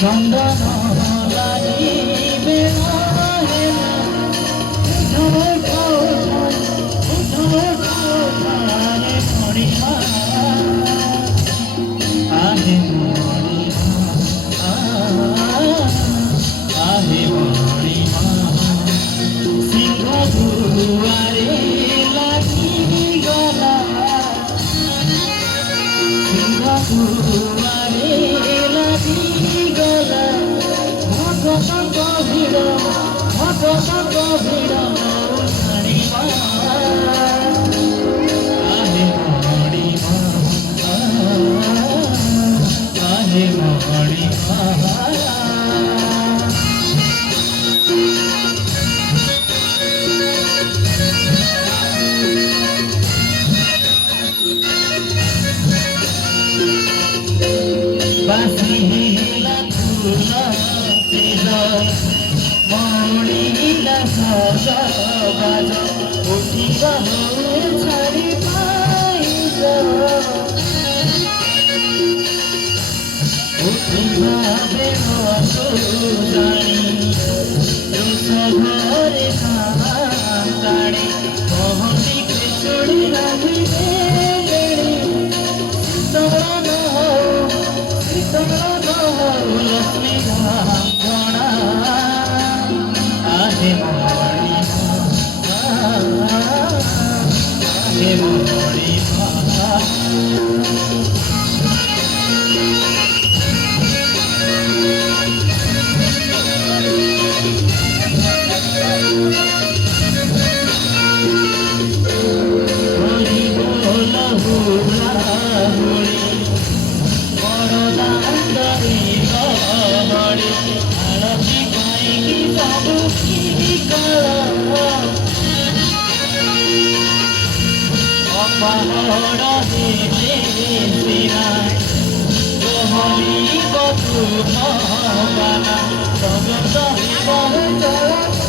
চন্দন লাগিবে হেলা উঠো উঠো আহে মণিমা আহে মণিমা আহে মণিমা সিংহ দুয়ারে লাগি গলা সিংহ দুয়ারে লাগি গলা ভক্ত ভিড় মণিমা আহে মণিমা আহে মণিমা বাসিলা ফুল তেজ মৌলিলা সজ বাজ উঠিবা ছাড়ি পাইজ উঠিবা বেশ জানি রোষ ঘরে কাড়ি কহলি খেচুড়ি রাখিবে লক্ষ্মী রাঙ্গনা আহে মণিমা আহে মণিমা হরি বল হুলা হুড়ি বড়দাণ্ডরে গহড়ি আଳତି ପାଇକି ସବୁ କିକଳ ଅପାହଡ଼ ହେଲେ ସିନା ଗହଳି ବଧୁ ମହବାନା ଜଗତ ହେବ ଚଳ